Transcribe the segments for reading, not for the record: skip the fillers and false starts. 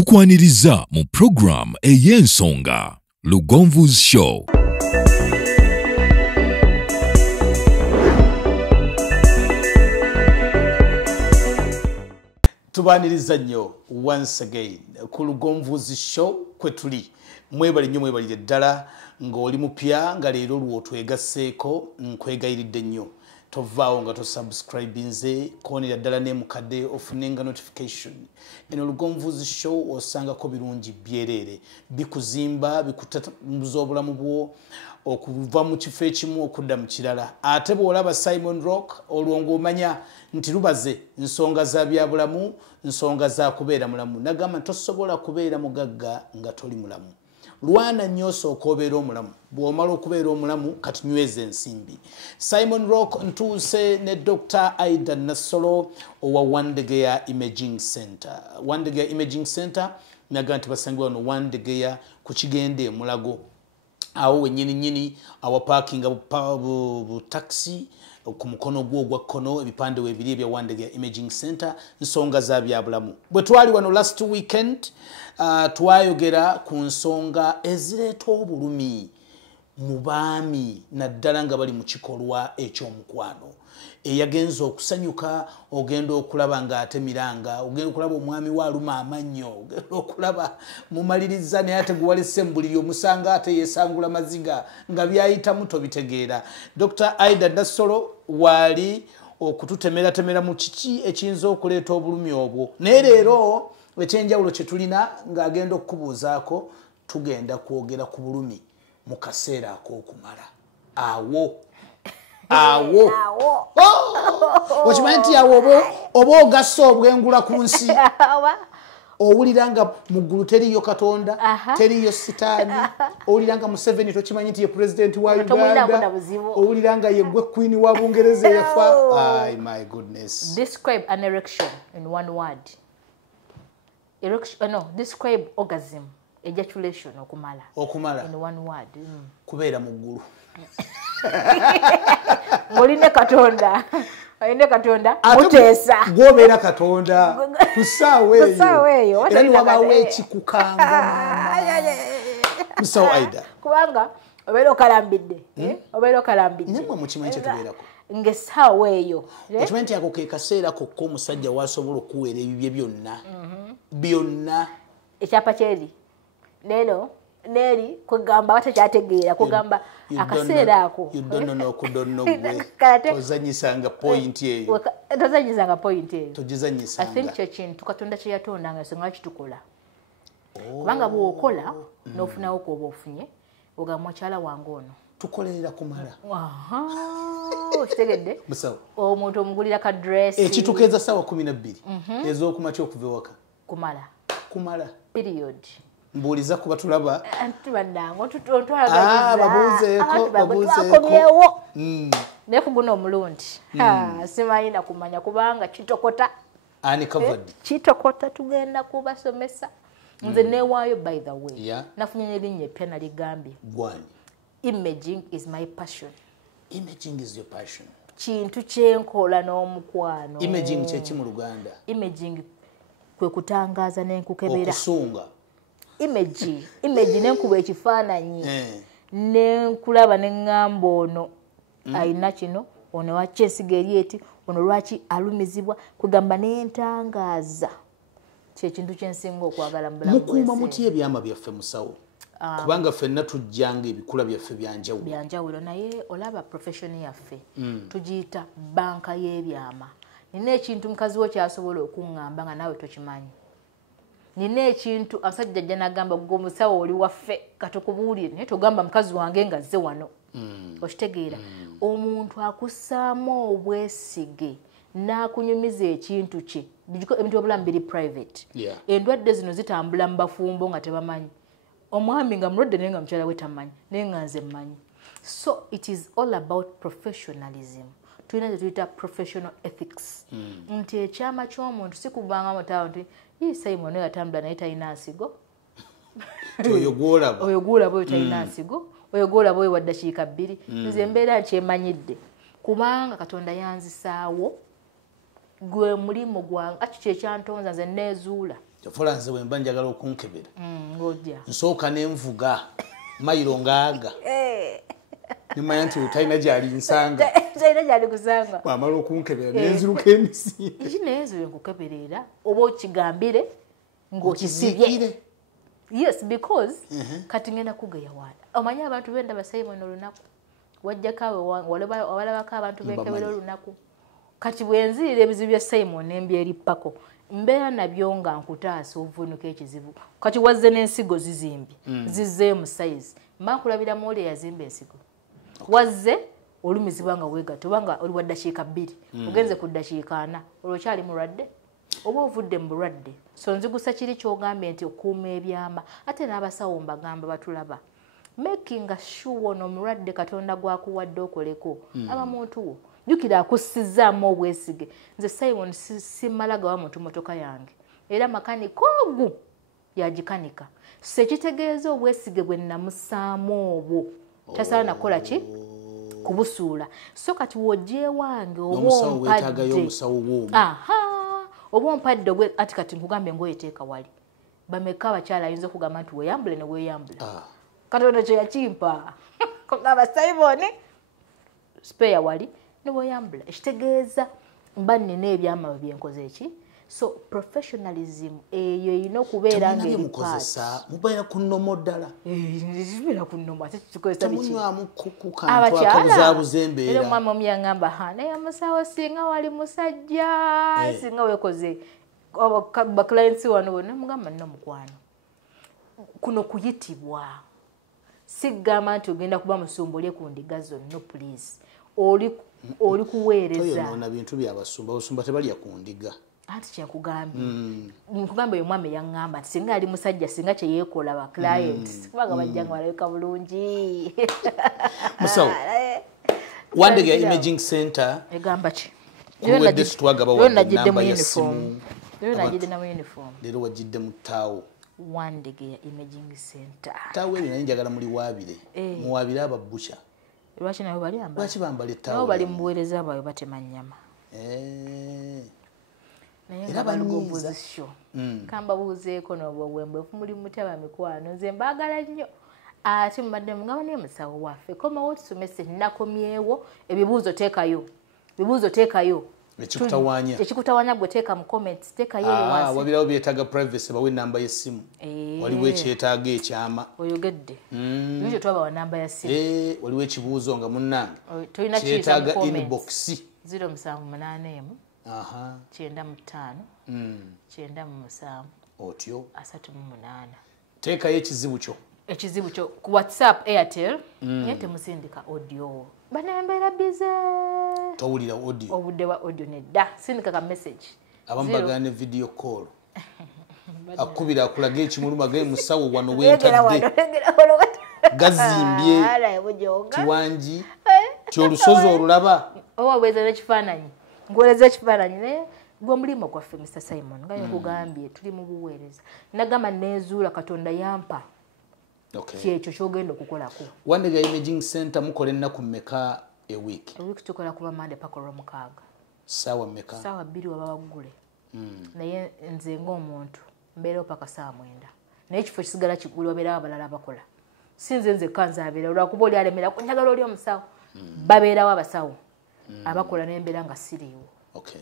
tukwaniriza mu program ey'ensonga Lugonvu's Show. Tubaniriza nnyo once again ku Lugonvu's Show kwetuli mwebali nnyo mwebalire ddala ng'oli mupya nga leero lwotwegasseeko nkwegayiridde nnyo tovaawo nga tosubscribinze koonera ddala ne mukadde ofunenga notification. Eno Lugonvu's Show osangako birungi byereere bikuzimba bikutambuza obulamu bwo okuva mu kifo ekimu okudda mu kirala. Ate bw'olaba Simon Rock olwo ng'omanya nti lubaze nsonga za byabulamu, nsonga za kubeera mulamu. Nagamba tosobola kubeera mugagga nga toli mulamu. Lwana nnyo osooka obeera omulamu. Bw'omala okubeera omulamu kati nyweza ensimbi. Simon Rock ntuuse ne Dr. Aida Nassolo owa Wandegeya Imaging Center. Wandegeya Imaging Center naga nti basangibwa wano Wandegeya ku Kigende e Mulago. Awo wennyini awa parking bu taxi ku mukono gwo gwa kkono ebipande webiri ebya Wandegeya Imaging Center nsonga za byabulamu. Bwe twali wano last weekend twayogera ku nsonga ezireeta obulumi mu baami naddala nga bali mu kikolwa eky'omukwano. Eyagenza okusanyuka ogenda okulaba ng'atemiranga, ogenda okulaba omwami waaluma amannyo, ogenda okulaba mumaliriza naye ate guwalese mu buliri omusanga ate yeesangula maziga nga byayitamu tobitegeera. Dr. Aida Nassolo waali okututemera mu kiki ekiyinza okuleeta obulumi obwo. Naye leero ekyenjawulo kye tulina ng'agenda okukubuuzaako tugenda kwogera ku bulumi mu kaseera ak'okumala. Awo okimanyi nti awo oba ogassa obwengula ku nsi owulira nga mu ggulu teriyo Katonda, teriyo Sitaani, owulira nga Museveni tokimanyi nti ye pulezidenti wa Uganda, owulira nga ye gwe queen wa Bungereza yafa. My goodness. Describe an erection in one word. Describe orgasm, ejaculation, okumala. In one word. Kubeera mu ggulu. Ngoline Katonda. Ayine Katonda muteesa. Gwobeera Katonda kusaawa eyo. Era niwabaawo ekikukanga maama. Musawo Aida. Kubanga obeera okalambidde. Nemwe mukimanyi kye tubeerako. Ng'essaawa eyo. Okimanyi nti ako ke kaseera kokka omusajja w'asobola okuweera ebibye byonna. Ekyapa kyeri. Leero Neri kugamba watakyategeera kugamba akaseera ako. You don't know gwe. Ozanyisanga point eyo. Tozanyisanga point eyo. Togizanyisanga. I think kyekintu Katonda kye yatonda nga singa kitukola. Kubanga bw'okola n'ofunawo k'oba ofunye ogamba mukyala wange ono. Tukolerera kumala. Okitegedde? Musawo. Omuntu omugulira ka dress. Ekitukeeza ssaawa 12 ez'okumakya okuva ewaka. Kumala. Period. Mbuuliza kuba tulaba. Anti bandango tutwala babuuzeeko. Nefu guno omulundi. Simanyi na kumanya kubanga kitokota. Ani covered. Kitokota tugenda kubasomesa. Nze neewaayo by the way. Nafunye erinnya eppya naligambye. Gwani. Imaging is my passion. Imaging is your passion. Kintu kyenkola n'omukwano. Imaging kye mu Luganda. Imaging kwe kutangaaza n'enkukebera. Okusunga. Image nenkuba ekifaananyi nenkulaba neŋŋamba ono ayina kino ono lwaki esiga eryeti ono lwaki alumizibwa kugamba n'entangaaza kyekintu kyensinga okwagala mu bulamu bw'ensi. Mukuuma mutya ebyama byaffe musawo kubanga ffenna tujjanga ebikula byaffe byanjawulo naye olaba profession yaffe tugiyita banka y'ebyama. Nina ekintu mukazi wo kyasobola okuŋŋamba nga naawe tokimanyi. Nina ekintu abasajja jja nagamba gwe omusawo oli waffe katukubuulire naye togamba mukazi wange nga azze wano. Okitegeera omuntu akussaamu obwesige n'akunyumiza ekintu kye ebintu by'obulamu biri private. Endwadde zino zitambula mu bafumbo nga tebamanyi. Omwami nga mulwadde naye nga mukyala we tamanyi naye nga nze mmanyi. So it is all about professionalism. Tulina kye tuyita professional ethics. Nti ekyama ky'omuntu si kugwanga mutawo nti Simon yatambula naye talina nsigo. Oyo gw'olaba oyo talina nsigo. Oyo gw'olaba oyo wa ddakiika 2. Nze mbeera nkyemanyidde. Kubanga Katonda yanzisaawo gwe mulimu gwange. Kyo kye kyantonza nze neezuula. Kyofola nze bwe mba njagala okunkebera. Ngojja. Nsooka n'envuga mayiro ngaaga. Nimanya nti talina gyali nsanga. Talina gyali kusanga. Wamala okunkebera n'enziruka emisinde. Ekineezo enkukeberera oba okigambire ng'okisibye. Yes, because kati ngenda kugeya wala. Omanyi abantu benda ba Simon olunaku. Wajjakawe walabako abantu benkebera olunaku. Kati bwenzirira ebizibu bya Simon n'embyeri pako. Mbeera nabyo nga nkutaasa ovunuka ekizibu. Kati wazze n'ensigo zizimbye. Zizze mu size. Mbakulabira mwole yazimba ensigo. Wazze olumizibwa nga weegatta obanga oli wa ddakiika 2. Ogenze ku ddakiika 4. Olwokyali mulwadde. Oba ovudde mu bulwadde. So nzigusa kiri ky'ogambye nti okuuma ebyama. Ate n'abasawo mbagamba batulaba. Making sure ono mulwadde Katonda gwakuwadde okoleko. Aba muntu wo. Jukira akussizaamu obwesige. Nze Simon simalaga wa muntu motoka yange. Era makanika ogu yagikanika. Sekitegeeza obwesige bwe namusaamu obwo. Tasaana kola ki? Kubusuula. So kati wojje wange obompadde. Aha. Obompadde gwe ati kati nkugambe ngoyeteeka wali. Bameka abakyala ayinza okugamba nti weeyambule ne weeyambula. Katonda kye yakimpa. Kugamba Simon spare wali ne weeyambula. Ekitegeeza mba nnina ebyama byenkoze eki. So professionalism eyo erina okubeera ng'erimukozesa mubeera ku nnomo ddala. Mubeera ku nnomo ate tukozesa biki? Temunywamu ku kantu akabuzaabuza embeera. Era mama omu yangamba naye omusawo singa wali musajja singa weekoze baklients wano bonna mugamba nno mukwano. Kuno kuyitibwa. Sigamba nti ogenda kuba musumba olye ku ndiga zonna please. Oli kuweereza. Toyonoona bintu by'abasumba. Abasumba tebalya ku ndiga. Anti kyakugambye. Nkugamba oyo mwami yangamba nti singa ali musajja singa kye yeekola ba clients. Kubanga bajja nga balabika bulungi. Musawo. Wandege Imaging Center. Egamba ki? Kuwedde situwagaba wadde namba ya simu. Najidde na uniform. Leero wajidde mu ttaawo. Wandege Imaging Center. Ttaawo eryo naye njagala muliwaabire. Muwaabire ababbuca. Lwaki nabo bali ambala? Lwaki bambala ettaawo? Nabo bali mu buweereza bwabwe batema nnyama. Era banyiiza. Kamba buuzeeko n'obwembwe muli mutaba mikwano nze mbaagala nnyo. Ate mbadde mugamba niyo musawo waffe komawo tusomese nakomyewo ebibuuzo teekayo. Bibuuzo teekayo. Ekikutawaanya gwe teeka mu comments teekayo wansi. Wabirawo byetaaga privacy bawe namba y'essimu. Waliwo ekyetaaga ekyama. Oyogedde. Nibyo twaba wa namba ya simu. Waliwo ekibuuzo nga munnange. Toyina kiyita mu comments. Inbox. 078 Aha. 95 97 otyo 38. Teekayo ekizibu kyo. Ekizibu kyo ku WhatsApp Airtel nye temusindika audio. Banembeera bize. Towulira audio. Obudde wa audio nedda. Sindika ka message. Abambaga ne video call. Akubira akulaga ekimuluma ge musawo wano wentadde. Gazimbye. Kiwanji. Kyolusozi olulaba. Owaweza n'ekifaananyi. Ngoleza ekifaananyi naye gwe mulimo gwaffe Mr. Simon nga nkugambye tuli mu buweereza. Nagamba neezuula Katonda yampa. Kyekyo kyogenda okukolako. Wandege Imaging Center mukola ennaku mmeka a week? A week tukola kuba Monday paka Olwomukaaga. Saawa mmeka? Saawa 2 waba waggule. Naye nze ng'omuntu mbeerawo paka saa 9. Naye ekifo kisigala kigulu wabeerawo abalala abakola. Sinze nze kanza abeera olwakuba oli alemera kunjagala oli omusawo. Babeerawo abasawo. Abakola n'embeera nga siriiwo.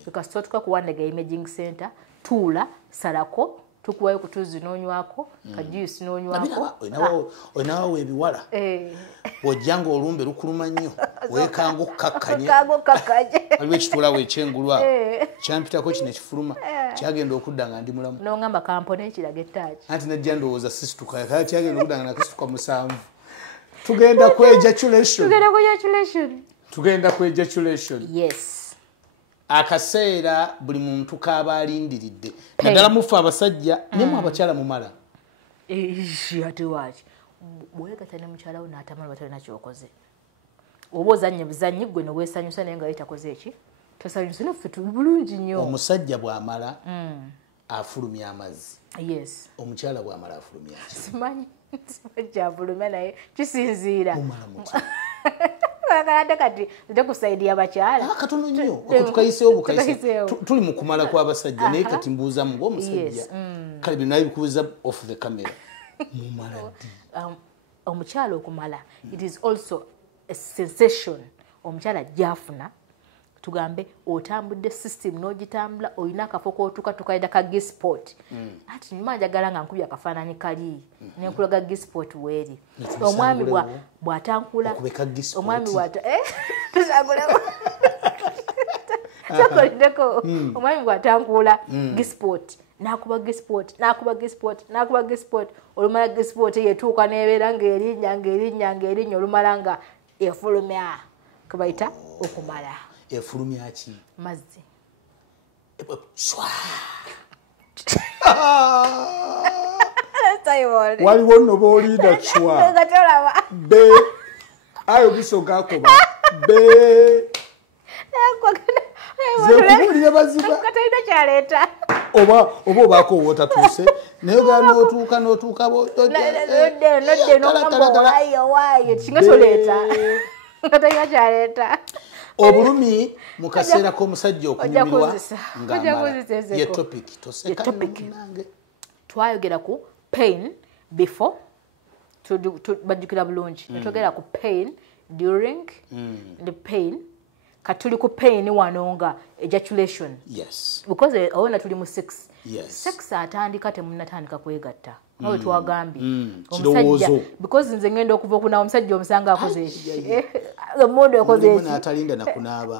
Because totuka ku Wandege Imaging Center tuula salako tukuwayo kutuzi n'onywako kajuice n'onywako. Oinawo ebiwala. Bw'ojjanga olumbe lukuluma nnyo. Weekanga okkakkanye. Waliwo ekitulawo ekyengulwa. Kyampitako kino ekifuluma. Kyagenda okudda nga ndi mulamu. N'ongamba kampone ekiraga ettaaki. Anti najja ndowooza sisituka. Kale kyagenda okudda nga nakisituka 7. Tugenda ku ejaculation. Yes. Akaseera buli muntu kaaba alindiridde. Naddala mufu abasajja nemu abakyala mumala. Ate waaki. Bwegatta ne mukyala wo n'atamala batalina kyokoze. Oba ozannya buzannyi gwe ne weesanyusa naye nga yetakoze eki. Tosanyusa naffe tuli bulungi nnyo. Omusajja bw'amala afulumya amazzi. Yes. Omukyala bw'amala afulumya ki? Simanyi. Sijja afulumya naye kisinziira. Mumala muki. Kagala kati ntekusaidia abakyala. Katono nnyo okutukayiseewo bukayise tuli mu kumala kw'abasajja naye kati mbuuza mu ng'omusajja kale bino naye bikubuuza off the camera mumala ddi omukyala okumala it is also a sensation omukyala gyafuna tugambe otambudde system n'ogitambula olina akafo k'otuuka tukalida ka gisport ati nyuma njagala nga nkubya akafaananyi kali nenkulaga gisport weeri omwami bw'atankula omwami tusaguleko sakolideko omwami bw'atankula gisport nakuba gisport olumala gisport yetuuka nebeera ng'erinnya olumala nga efulumya kebayita okumala efulumya ki mazzi waliwo nno b'olinda cwa be ayo biso gakoba be zekubuulire baziba katalina kyaleeta oba obaako wootatuuse naye ogaa n'otuuka nodde nogambawayo kinga toleeta katalina kyaleeta obulumi mu kaseera k'omusajja okunyumirwa ng'amala ye topic tosekanange twayogera ku pain before bajjukira bulungi netwogera ku pain during the pain katuli ku pain wano nga ejaculation because awona tuli mu sex atandika temunnatandika kwegatta nawe twagambye omusajja because nze ngenda okuva okunaaba omusajja omusanga akoze emundu ekoze n'atalinda nakunaaba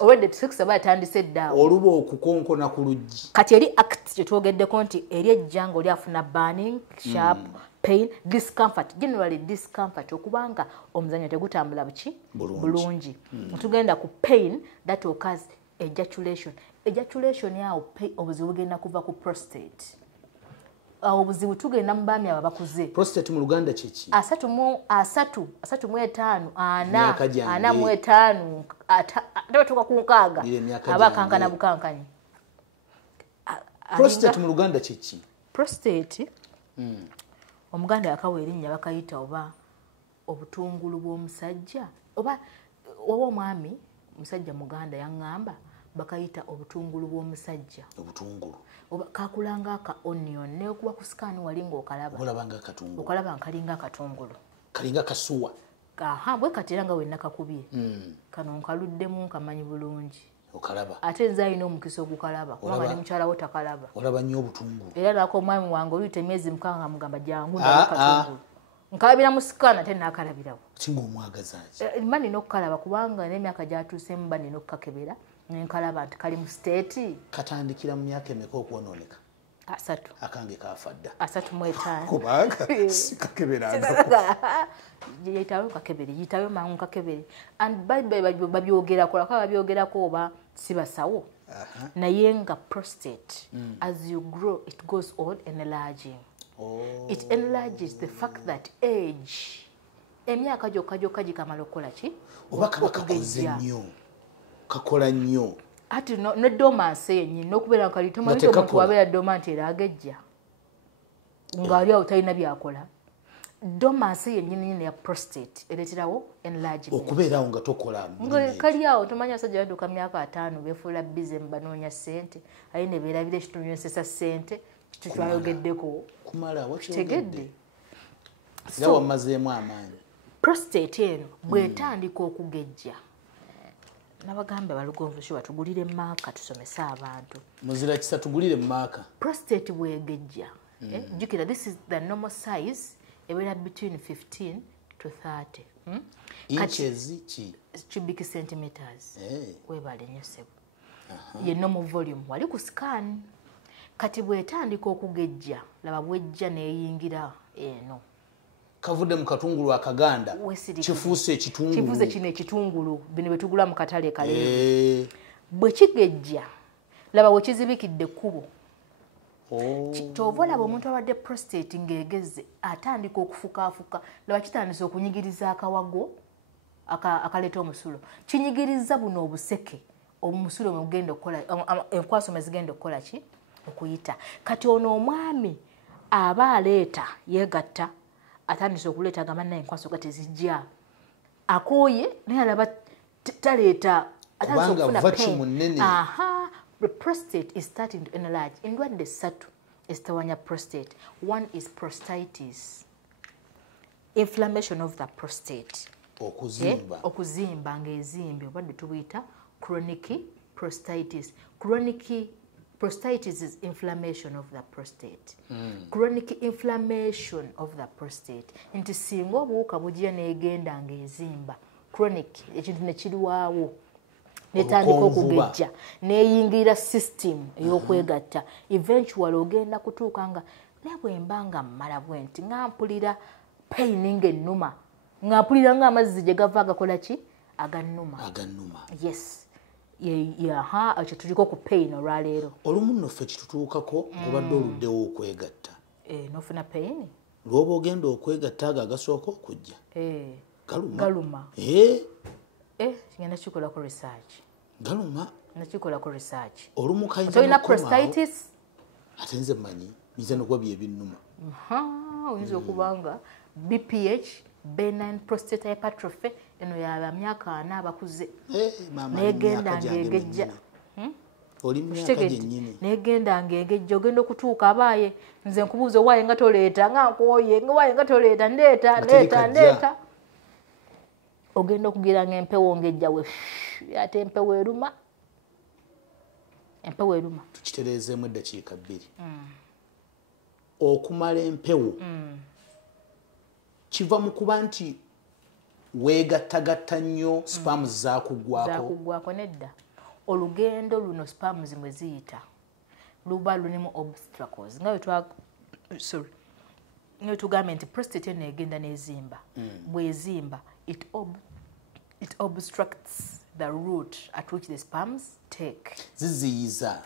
already sex aba atandise eddaawo oluba okukonkona ku luggi kati eri act kyetwogeddeko nti eri ejjanga oli afuna burning sharp pain discomfort generally discomfort okubanga omuzanyo tegutambula bulungi tugenda ku pain that occurs ejaculation yawo obuzibu bugenda kuva ku prostate obuzibu tugenda mu baami abo bakuze prostate mu Luganda kiki 35 atatuuka ku nkaaga aba kankana bukankanyi prostate mu Luganda kiki prostate omuganda yakawa erinnya bakayita oba obutungulu bw'omusajja oba omwami musajja muganda yaŋŋamba bakayita obutungulu bw'omusajja oba kakulanga aka onion neokuba ku sikaani wali ng'okalaba okalaba nkalinga akatungulu kalinga kasuwa bwe katera nga wenna kakubye kano nkaluddemu nkamanyi bulungi okalaba ate nze alina omukisa ogukalaba kubanga ne mukyala wo takalaba olaba nnyo obutungulu era nako omwami wange oluyita emyezi mukanga mugamba jangu nakatungulu nkalabira mu sikaani ate naakalabirawo kinga omwagazaki mba nina okukalaba kubanga n'emyaka gyatuusemu mba nina okukakebera nenkalaba nti kali mu state katandikira mu myaka emeka okwonooneka 3 akange kafadda 35 kubanga sikakeberanga yitayo kakebere yitayo mangu kakebere and babyogerako lako babyogerako oba sibasawo naye nga prostate as you grow it goes on enlarging it enlarges the fact that age emyaka gyokka gikamala okukola ki oba kakoze nnyo kakola nnyo ati ne dormancy yennyini n'okubeera nga kalitomanyi omuntu wabeera dormant era agejja ng'ali awo talina byakola dormancy yennyini ya prostate ereeterawo enlargement okubeerawo nga tokola kali awo tomanyi abasajja badduka myaka 5 beefuula bize mu banoonya ssente aye ne beerabira ekitunywesesa ssente kitwayogeddeko kumala kitegedde era wamazeemu amaanyi prostate eno bw'etandika okugejja nabagambe balugonvu shuwa tugulire maaka tusomese abantu muzira kisa tugulire maaka prostate bwegejja jukira this is the normal size ebeera between 15 to 30 inches cubic centimeters webale nnyo sebo ye normal volume wali ku scan kati bwetandika okugejja laba bwejja neeyingira eno kavudde mu katungulu akaganda kifuuse ekitungulu kifuuse kino ekitungulu bino bwe tugula mu katale kaleevu bwe kigejja laba we kizibikidde ekkubo kyova olaba omuntu awadde prostate ng'egezze atandika okufukaafuka laba kitandisa okunyigiriza akawago akaleeta omusulo kinyigiriza buno obuseke omusulo mugenda okukola enkwaso mwe zigenda okukola ki okuyita kati ono omwami aba aleeta yeegatta atandise okuleeta agamba naye enkwaso ga tezijja akooye naye alaba taleeta kubanga vacu munene. The prostate is starting to enlarge. Endwadde ssatu ezitawanya prostate. One is prostatitis, inflammation of the prostate. Okuzimba ng'ezimbe obadde tubuyita chronic prostatitis. Chronic prostatitis is inflammation of the prostate. Chronic inflammation of the prostate. Nti singa obuwuka bujja n'egenda ng'ezimba chronic ekintu ne kiriwaawo netandika okugejja neyingira system ey'okwegatta eventually ogenda kutuuka nga ne bwembanga mmala bwenti ngampulira pain ng'ennuma ngampulira ng'amazzi gye gava agakola ki agannuma. Yes. Ekyo tuliko ku pain olwaleero. Olumu nno ffe kitutuukako ng'obadde oluddewo okwegatta. N'ofuna pain? Lw'oba ogenda okwegatta ago agasooka okujja. Galuma. Ngenda kikolako research. Galuma. Nakikolako research. Olumu kayinza tolina prostatitis? Ate nze mmanyi biza n'okuba byebinnuma. Oyinza okubanga BPH, benign prostate hypertrophy, eno yaba myaka 4 abakuze. Negenda ng'egejja. Oli myaka gyennyini. Negenda ng'egejja ogenda okutuuka abaaye nze nkubuuza waaye nga toleeta nga nkooye waaye nga toleeta ndeeta. Ogenda okugira ng'empewo ng'ejjawe ate empewo eruma. Tukitereezeemu eddakiika 2. Okumala empewo kiva mu kuba nti weegattagatta nnyo spams zaakugwako nedda. Olugendo luno spams mwe ziyita luba lulimu obstacles nga tugambye nti prostate eno egenda n'ezimba. Bw'ezimba it obstructs the route at which the sperms take. Ziziyiza.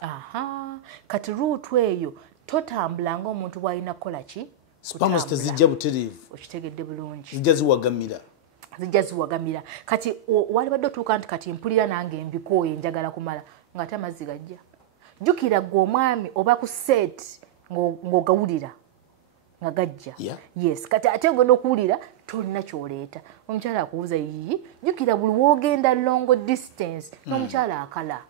Kati route eyo totambula ng'omuntu bw'alina kukola ki? Sperms tezijja butereevu. Okitegedde bulungi. Zijja ziwagamira. Kati wali badde otuuka nti kati mpulira nange embikooye njagala kumala ng'ate amazzi gajja. Jjukira ggwe omwami oba ku set ng'ogawulira nga gajja. Yes, kati ate ogenda okuwulira tolina kyoleeta. Omukyala akubuuza yiyi jjukira buli w'ogenda long distance n'omukyala akala.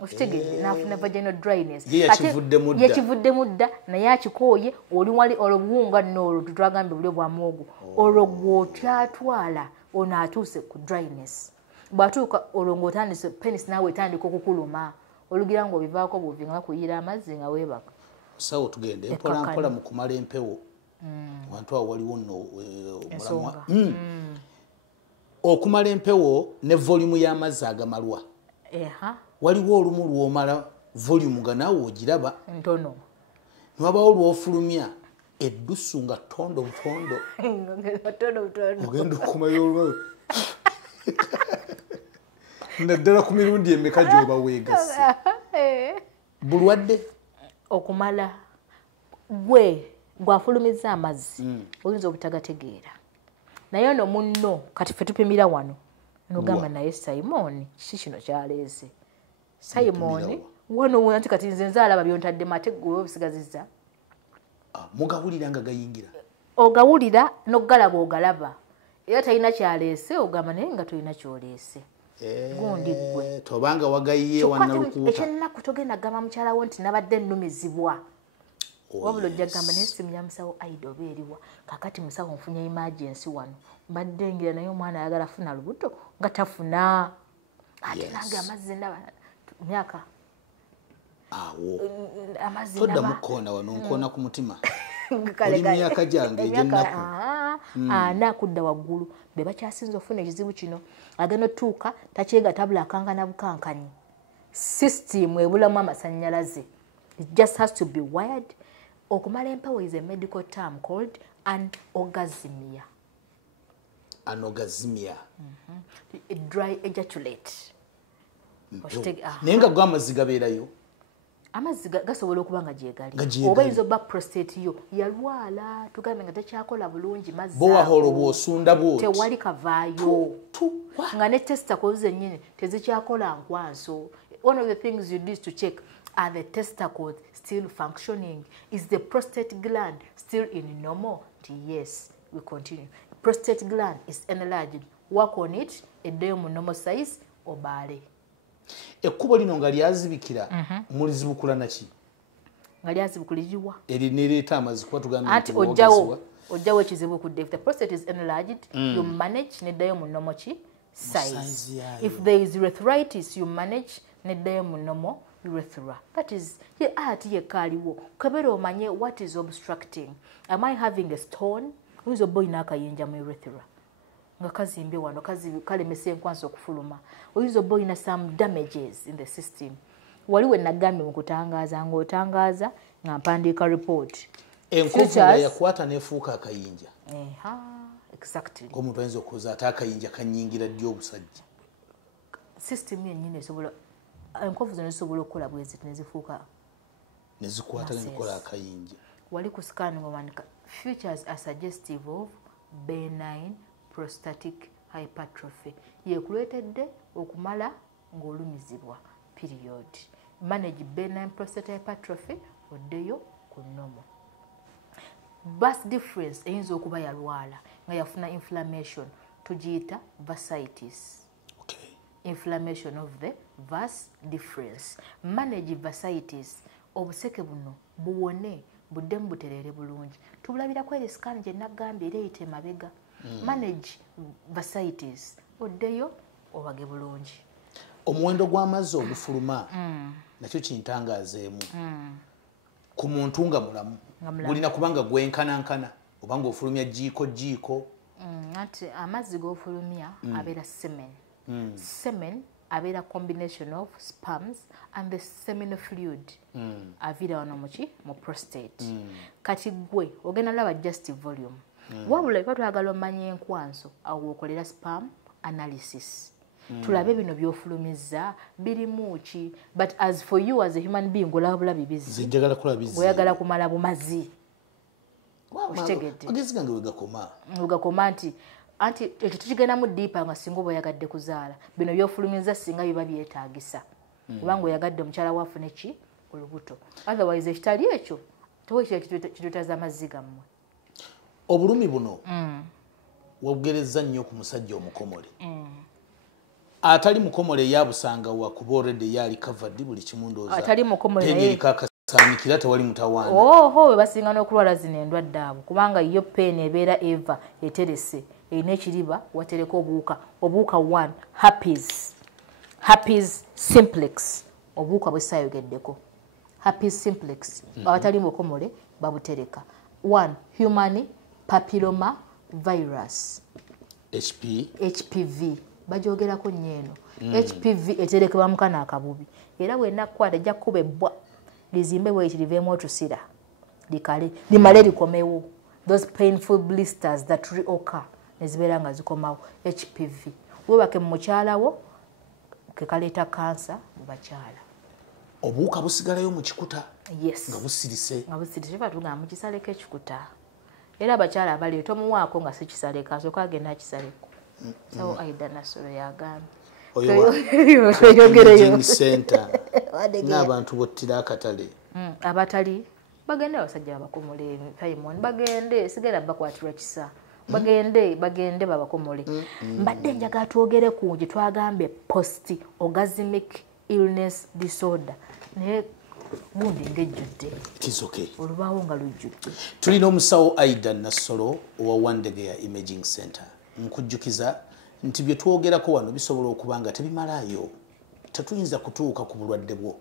Okitegedde n'afuna vaginal dryness. Yakivudde mudda naye akikooye oli wali olubuwunga nno tutwagambye buli bwa muwogo. Olwo gw'otyatwala ono atuuse ku dryness. Bw'atuuka olwo ng'otandise penis naawe etandika okukuluma. Olugira ng'obivaako buvi nga kuyiira amazzi nga weebaka. Sawo tugende mpola mu kumala empewo. Wantu awo waliwo nno omulamwa. Okumala empewo ne volume y'amazzi agamalwa. Waliwo olumu lw'omala volume nga naawe ogiraba ntono. Nwabawo lw'ofulumya eddusu nga ttondo. Ogenda okumayo olwayo. Naddala ku mirundi emeka gy'oba weegase. Bulwadde okumala gwafulumiza amazzi oyinza obutagategeera. Naye ono munno kati ffe tupimira wano nogamba naye Simon kiki kino kyaleese. Simon wano anti kati nze nzaalaba byontaddemu ate gwe obisigazizza. Mugawulira nga gayingira. Ogawulira n'ogalaba ogalaba. Era talina kyaleese ogamba naye nga tolina kyoleese. Gundi gwe. Tobanga wagayiye wannalukuuta. Ekyennaku togenda gamba mukyala wo nti nabadde nnumizibwa. Wabula ojja gamba naye essimu ya musawo Aida oba eriwa. Kakati musawo nfunye emergency wano. Mbadde ngira naye omwana ayagala afuna lubuto nga tafuna. Ate nange amazzi ndaba myaka. Amazzi ndaba. Todda mukoona wano nkoona ku mutima. Oli myaka gyange egyennaku. Nakudda waggulu be bakyasinza ofuna ekizibu kino agenda otuuka takyega tabula akankana bukankanyi. System ebulamu amasannyalaze. It just has to be wired. Okumala empewo is a medical term called anorgasmia. Anorgasmia. A dry ejaculate. Naye nga gwe amazzi gabeerayo. Amazzi gasobola okuba nga gyegali. Oba yinza oba prostate yo yalwala tugambe nga tekyakola bulungi mazzi. Bw'owaholo bw'osunda bw'oti. Tewali kavaayo. Nga ne testicles zennyini tezikyakola nkwanso. One of the things you need to check, are the testicles still functioning? Is the prostate gland still in normal? Yes, we continue. Prostate gland is enlarged work on it eddeyo mu normal size obaale. Ekkubo lino nga lyazibikira mulizibukula naki? Nga lyazibukulirirwa. Erinereeta amazzi kuba tugambye Ati ojjawo ekizibu kudde. If the prostate is enlarged, you manage neddayo mu normal size. If there is urethritis, you manage neddayo mu normal urethra. That is ye ati yekaliwo. Kabere omanye what is obstructing. Am I having a stone? Oyinza obba olina akayinja mu urethra nga kazimbye wano kalemesa enkwanso okufuluma. Oyinza obba olina some damages in the system. Wali we nagambye mu kutangaaza ng'otangaaza nga mpandiika report. Enkovu nga yakwata nefuuka akayinja. Exactly. Omuntu ayinza okuza ate akayinja kanyingira ddi obusajja. System yennyini esobola enkovu zino zisobola okukola bwezi nezifuuka nezikwata nekola akayinja. Wali ku scan ng'omanika features are suggestive of benign prostatic hypertrophy. Yekuleetedde okumala ng'olumizibwa period. Manage benign prostate hypertrophy oddeyo ku normal. Vas difference eyinza okuba yalwala nga yafuna inflammation tugiyita vascitis. Okay. Inflammation of the vas difference. Manage vascitis. Obuseke buno buwone buddemu buterere bulungi. Tubulabirako eri scan gye nagambye era eyita emabega. Manage vascitis oddeyo obage bulungi. Omuwendo gw'amazzi ogufuluma nakyo kintangaazeemu. Ku muntu nga mulamu gulina kubanga gwenkanankana obanga ofulumya jiiko. Ati amazzi g'ofulumya abeera semen. Semen abeera combination of sperms and the seminal fluid aviira wano mu prostate. Kati gwe ogenda laba digestive volume. Wabula biba twagala omanya enkwanso awo okolera sperm analysis. Tulabe bino byofulumizza birimu ki. But as for you as a human being olaba bulabi bizzi. Zinjagala kula bizzi. Oyagala kumala bumazi. Magezi gange wegakoma. Wegakoma nti ekyo tukigenda mu diipa nga singa oba oyagadde kuzaala. Bino byofulumizza singa biba byetaagisa. Kubanga oyagadde omukyala waafune ki olubuto. Otherwise ekitali ekyo tewe kitwetaaza amazzi gammwe. Obulumi buno wabugereza nnyo ku musajja omukomole. Atali mukomole yabusanga wakuba already yali covered buli kimu ndooza. Atali mukomole naye kakasaanikira tewali mutawaana. We basinga n'okulwala zino endwadde abo kubanga yo pain ebeera eva eterese erina ekiriba watereka obuwuka 1 herpes simplex obuwuka bwe saayogeddeko. Herpes simplex abatali mukomole babutereka. 1 human papilloma virus HPV bajogerako nnyo eno. HPV eterekebwa mu kana akabubi era bwenna kukwata ejja kukuba ebbwa lizimbe bwekiti liveemu otusira likale limale likomewo. Those painful blisters that reoccur nezibeera nga zikomawo. HPV webake mu mukyalawo kekaleeta kansa mu bakyala. Obuwuka busigalayo mu kikuta. Yes. Nga busirise batugamba mu kisaleko ekikuta era abakyala abali tomuwaako nga si kisaleko asooka agenda akisaleko. So Aida Nasoro yagambye oyo center n'abantu bottira akatale abatali bagende abasajja abakomole Simon bagende sigera bakwatirwa kisa bagende babakomole. Mbadde njagala twogere ku gye twagambye post orgasmic illness disorder naye gundi ngejjudde. It is okay. Olubaawo nga lujjudde. Tulina omusawo Aida Nasoro owa Wandegeya Imaging Center. Nkujjukiza nti bye twogerako wano bisobola okubanga tebimalaayo. Tetuyinza kutuuka ku bulwadde bwo.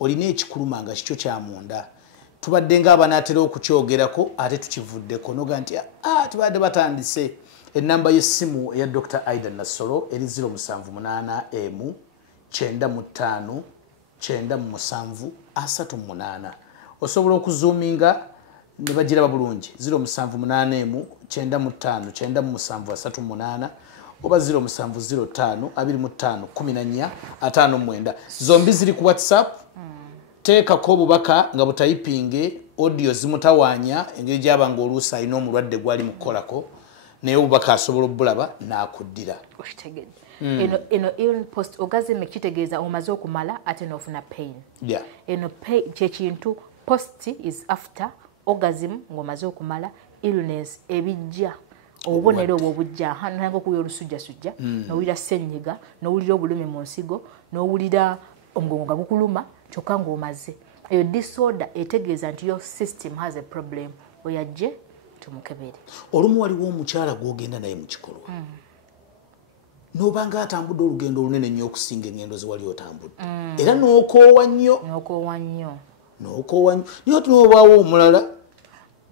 Olina ekikuluma nga kikyo kya munda. Tubadde ng'abanaatera okukyogerako ate tukivuddeko noga nti tubadde batandise. Ennamba y'essimu eya Dr. Aida Nasoro eri 078 95 9738. Osobola okuzoominga ne bagiraba bulungi 078 95 9738 oba 0705 25 14 59. Zombi ziri ku WhatsApp. Teekako obubaka nga butayipinge audio zimutawaanya engeri gy'abanga oluusi alina omulwadde gwali mukolako naye obubaka asobola obbulaba n'akuddira. Eno post orgasm kitegeeza omaze okumala ate n'ofuna pain. Eno kyekintu post is after orgasm ng'omaze okumala illness ebijja obubonero obwo obujja nange okuwulira olusujjasujja n'owulira ssenyiga n'owulira obulumi mu nsigo n'owulira omugongo nga gukuluma kyokka ng'omaze eyo disorder etegeeza nti your system has a problem oyajje tumukebere. Olumu waliwo omukyala gw'ogenda naye mu kikolwa n'obanga atambudde olugendo olunene nnyo okusinga engendo ze wali otambudde era n'okoowa nnyo niyo tunobaawo omulala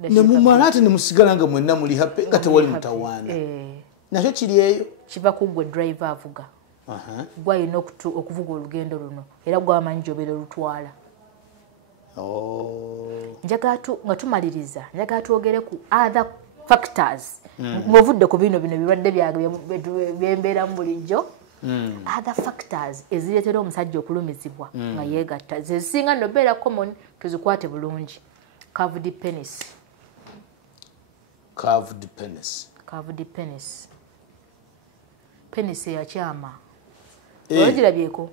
ne mumala ate ne musigala nga mwenna muli happy nga tewali mutawaana nakyo kiri eyo kiva ku gwe driver avuga gwalina okuvuga olugendo luno era gwamanyi gy'obeera olutwala. Nga tumaliriza njagala twogere ku other factors ng'ovudde ku bino birwadde byembeeramu bulijjo other factors ezireetera omusajja okulumizibwa nga yeegatta zezisinga nno beera common tuzikwate bulungi. Curved penis penis eyakyama olagirabyeko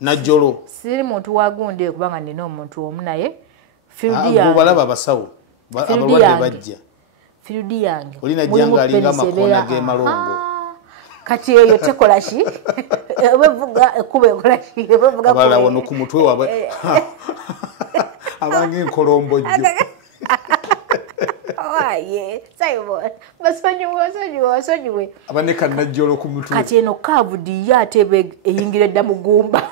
najjolo siri muntu wagunde kubanga nina omuntu omu naye balaba abasawo abalwadde bajja field yange olina jjanga alinga amakoona g'emalongo kati eyo tekola ki wevuga ekuba ekola ki wevuga bala wano ku mutwe wabe abange enkolombojjo aye sayo basonyiwe abaneka najjolo ku mutwe kati eno kavudi yate eyingira dda mugumba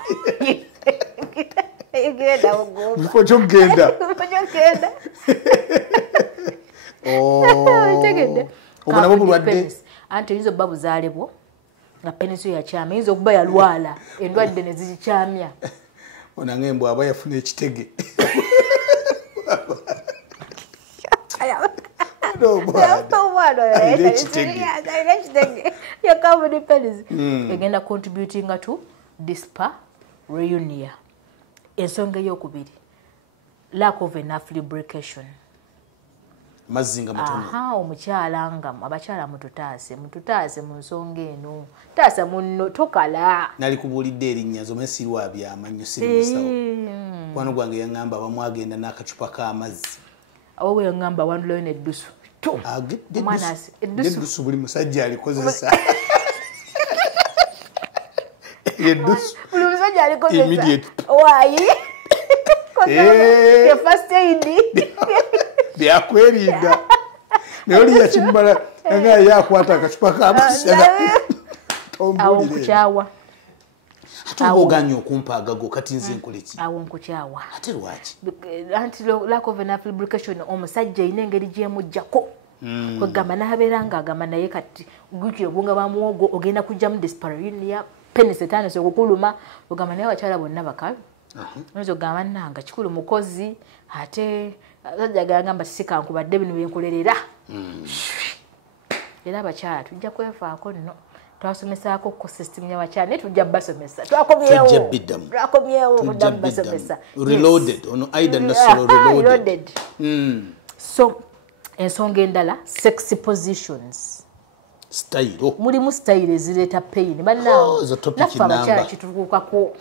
eyingira dda mugumba mpocho genda tegedde obona bulwadde anti yizo babu zalebwo nga penisi yakyama yizo okuba yalwala endwadde ne zikyamya ona ngembo aba yafuna ekitege egenda contributing to dyspareunia. Ensonga eyokubiri lack of enough lubrication. Mazinga matono. Omukyala nga abakyala mututaase mu nsonga eno taasa munno tokala. Nali kubulidde erinnya zomesirwa byamanyo sirimusawo. Wano gwange yangamba bamwagenda n'akacupa k'amazzi. Awo we yangamba wandulo n'eddusu. Eddusu buli musajja alikozesa. Eddusu buli musajja alikozesa. Immediate. Why? Your first aid. Byakwerinda. Naye yakimala nga yakwata akacupa k'amazzi. Awo nkukyawa. Atuboganya okumpa agago kati nze nkoleki. Awo nkukyawa. Ate lwaki? Anti lack of enough lubrication omusajja ine engeri gyemujjako. Kwegamba n'abeera ng'agamba naye kati gukira obunga bwa muwogo ogenda kujjamu dyspareunia penis etandise okukuluma ogamba naye abakyala bonna bakalu. Oyinza okugamba nanga kikulu mukozi ate azajja gagamba sikankubadde bino byenkolerera. Era abakyala tujja kwefaako nno. Twasomesako ku system y'abakyala naye tujja basomesa. Twakomyewo tujja basomesa. Reloaded ono Aida Nasolo reloaded. So ensonga endala sex positions. Style. Mulimu style ezireeta pain. Bannange naffe abakyala kitutuukako.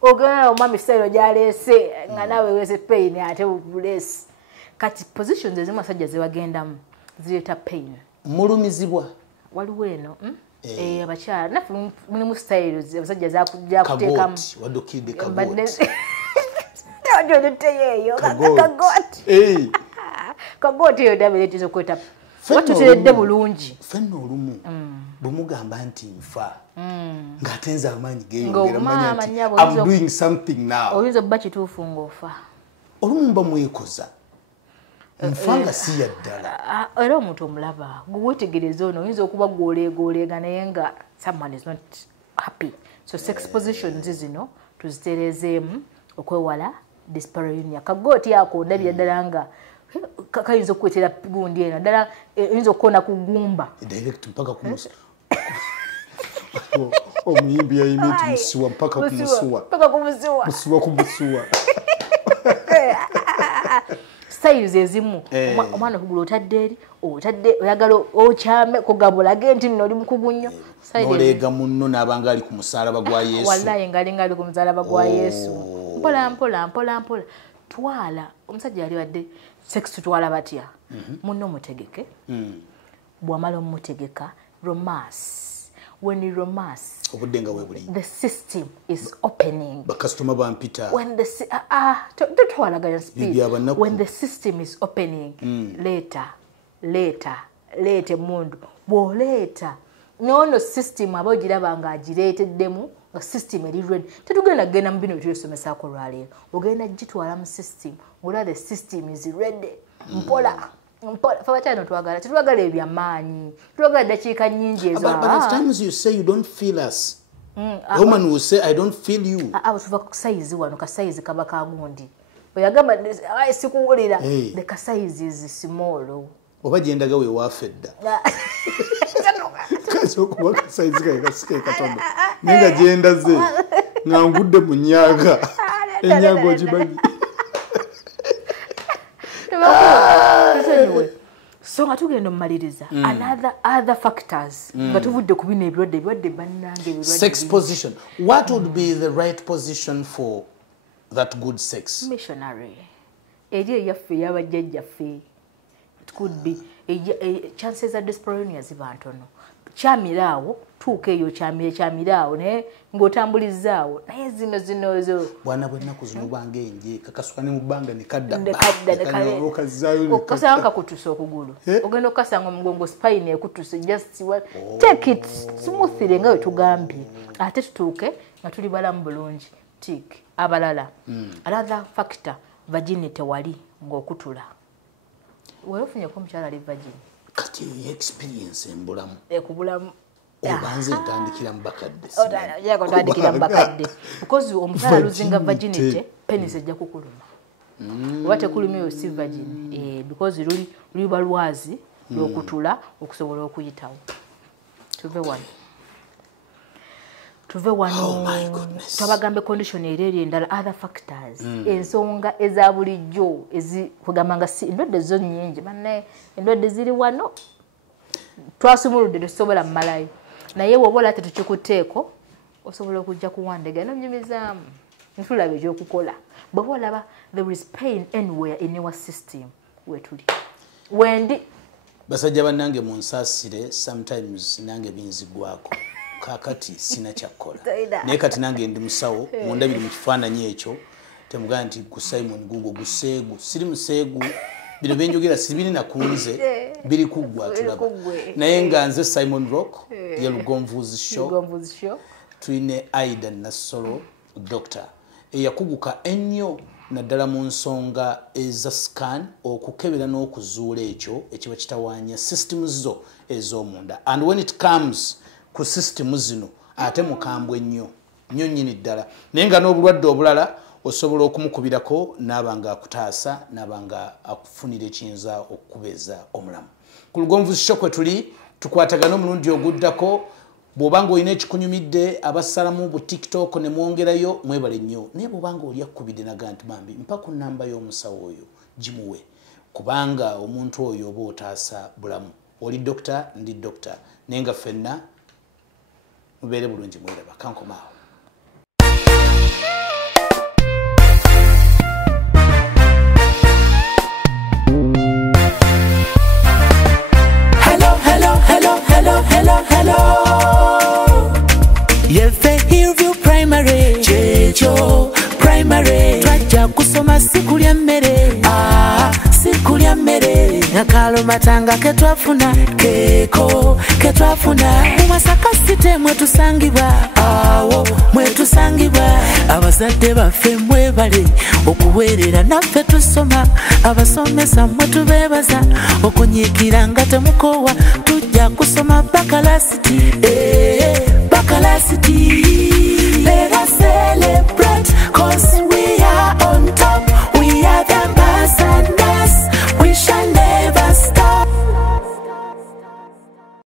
Ogenda omwami style gyaleese nga naawe weese pain ate bulesi. Kati positions ezimu asajja zebagendamu zireeta pain. Mulumizibwa. Waliwo eno. Abakyala naffe mulimu style abasajja zakuteekamu. Wadukidde kagoti. Teyo kagoti. Kagoti eyo dabereetiza okweta. Watuteredde bulungi. Fenno olumu. Bumugamba nti nfa. Ng'atenza amaanyi geeyongera manya nti I'm doing something now. Oyinza obba kituufu ng'ofa. Olumu mba mwekoza. Nfanga si ya ddala. Era omuntu omulaba gwewetegereza ono oyinza okuba gwoleegooleega naye nga someone is not happy. So sex positions zino tuzitereezeemu okwewala dyspareunia. Kagooti ako ndabira ddala nga kayinza okukwetera gundi eno ddala oyinza okukoona ku ggumba. Direct mpaka kumusa. Omuyimbi yayimba eti musuwa mpaka kumusuwa. Musuwa kumusuwa. Styles ezimu omwana okugula otadde eri oyagala okyame kugabula agenti nno oli mukugu nnyo noleega munno n'abanga ali ku musalaba gwa Yesu. Wallahi ngalinga ali ku musalaba gwa Yesu. Mpola twala omusajja yali wadde sex tutwala batya munno mutegeke bwamala omutegeka romance. When you romance, the system is opening. When the when the system is opening, later, mundu, bo later. No system abogirabanga agireeteddemu nga system eri ready. Tetugenda genda mu bino byesomesa ko lwaleero. Ogenda gitwala mu system, ngola the system is ready. Mpola. Fabachano twagala. Tetwagala ebyamaanyi. Twagala dakiika nnyingi ezo. But at times you say you don't feel us. A woman will say I don't feel you. Tuva ku size wano ka size kaba kagundi. Oyagamba sikuwulira. The ka size is small. Oba gyendaga we wafedda. Kaso kuba ka size ka sike katondo. Nenga gyenda ze. Ngangudde mu nyaga. Enyago gibanyi. So nga tugenda omumaliriza other factors nga tuvudde ku bino ebirwadde bannange sex position. What would be the right position for that good sex? Missionary eri eyaffe eyabajjajjaffe. It could be chances are dyspareunia ziba ntono. Kyamiraawo tuuka eyo kyamiraawo naye ng'otambulizaawo naye zino bwana bwennaku zino bange enje kakasukane mu bbanga nekadda okasanga kakutusa okugulu ogenda okukasanga omugongo spine ekutuse just take it smoothly nga we tugambye ate tutuuke nga tuli balamu bulungi tik abalala another factor virginity wali ng'okutula weefunyeko omukyala ali virgin kati experience embulamu ekubulamu obanze ntandikira mu bakadde ntandikira mu bakadde because omukyala aluzinga virginity penis ejja kukuluma oba tekuluma eyo si virgin because luliba lwazi lw'okutula okusobola okuyitawo tuve wano twabagambe condition eri endala other factors ensonga eza bulijjo ezikugamba nga si endwadde zo nnyingi bannaye endwadde ziri wano twasumuludde tetusobola mmalayo naye wobola tetukikuteeko osobola okujja kuwandega nonyumizaamu ntulaba ekyokukola bw'oba olaba there is pain anywhere in your system wetuli wendi basajja bannange munsaasire sometimes nange binzigwako kakati sina kyakola naye kati nange ndi musawo mundabiri mu kifaananyi ekyo temugamba nti gu Simon Gugo guseegu siri museegu bino byenjogera sibiri nakunze biri kuggwa tulaba naye nga nze Simon Rock ye Lugonvuzi Show tuyine Aida Nassolo doctor eyakuguka ennyo naddala mu nsonga eza scan okukebera n'okuzuula ekyo ekiba kitawaanya systems zo ez'omunda and when it comes ku system zino ate mukambwe nnyo nnyini ddala naye nga n'obulwadde obulala osobola okumukubirako n'abanga akutaasa n'abanga akufunira ekiyinza okukubeza omulamu ku Lugonvuzi Show kwe tuli tukwatagana omulundi oguddako bw'obanga olina ekikunyumidde abasalamu bu TikTok ne mwongerayo mwebale nnyo naye bw'obanga oli akkubidde naga nti bambi mpa ku nnamba y'omusawo oyo gimuwe kubanga omuntu oyo oba otaasa bulamu oli doctor ndi doctor naye nga ffenna mubeere bulungi mweraba kankomaawo. Yefe Hillview Primary Checho Primary Twaja kusoma siku lya mmere siku lya mmere nakalo matanga ketwafuna ketwafuna Masaka City mwetusangibwa awo mwetusangibwa abazadde baffe mwebale okuweerera naffe tusoma abasomesa mwetubeebaza okunyiikira nga temukowa tujja kusoma bakalasiti